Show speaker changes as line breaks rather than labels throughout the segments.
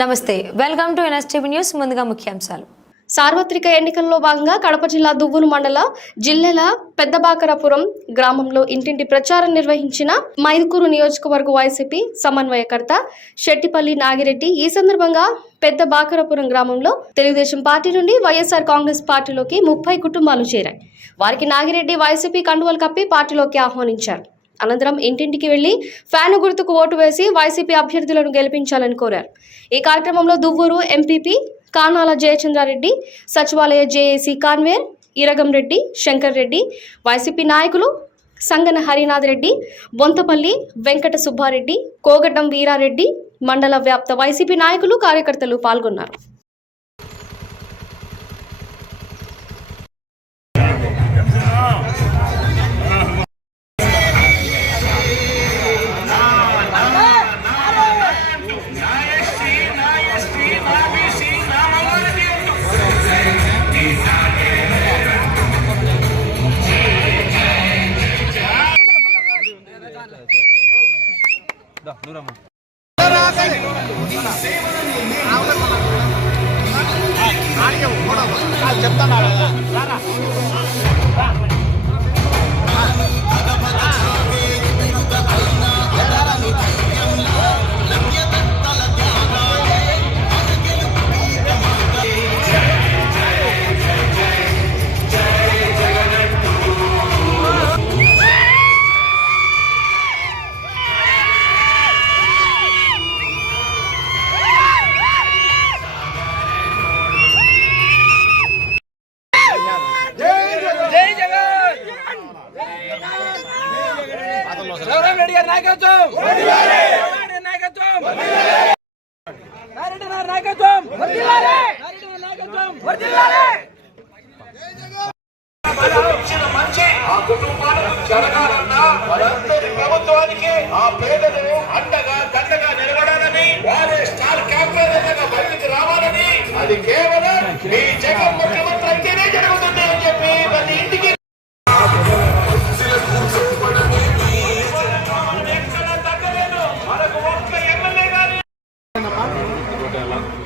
నమస్తే welcome to NSTV news ముందుగా ముఖ్యాంశాలు.
సార్వత్రిక ఎన్నికల్లో భాగంగా కడప జిల్లా దువ్వూరు మండల జిల్లెల పెద్దబాకరపురం గ్రామంలో ఇంటింటి ప్రచారం నిర్వహించిన మైదుకూరు నియోజకవర్గ వైసీపీ సమన్వయకర్త శెట్టిపల్లి నాగిరెడ్డి ఈ సందర్భంగా పెద్ద బాకరపురం గ్రామంలో తెలుగుదేశం పార్టీ నుండి వైఎస్ఆర్ కాంగ్రెస్ పార్టీలోకి ముప్పై కుటుంబాలు చేరాయి. వారికి నాగిరెడ్డి వైసీపీ కండువలు కప్పి పార్టీలోకి ఆహ్వానించారు. అనంతరం ఇంటింటికి వెళ్ళి ఫ్యాను గుర్తుకు ఓటు వేసి వైసీపీ అభ్యర్థులను గెలిపించాలని కోరారు. ఈ కార్యక్రమంలో దువ్వూరు ఎంపీపీ కానాల జయచంద్రారెడ్డి సచివాలయ జేఏసీ కాన్వేర్ ఇరగం రెడ్డి శంకర్ రెడ్డి వైసీపీ నాయకులు సంగన హరినాథ్ రెడ్డి బొంతపల్లి వెంకట సుబ్బారెడ్డి కోగడ్డం వీరారెడ్డి మండల వ్యాప్త వైసీపీ నాయకులు కార్యకర్తలు పాల్గొన్నారు.
చెప్తాను. ఆ కుటుంబాలకు జరగాలన్నా వారందరి ప్రభుత్వానికి ఆ పేదలు అండగా దండగా నిలబడాలని వారే స్టార్ క్యాంపెయిన్ బయటికి రావాలని అది కేవలం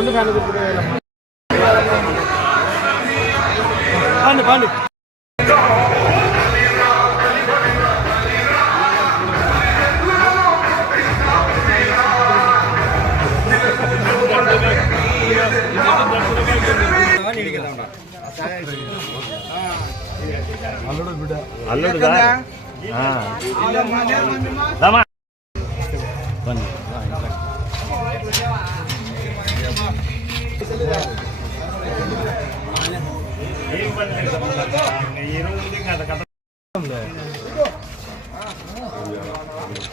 சொல்லுங்க பாண்டு பாண்டு. அல்லோட விட. அல்லோட ఏం పని పెడతాం ఈ రోజు ఉంది కదా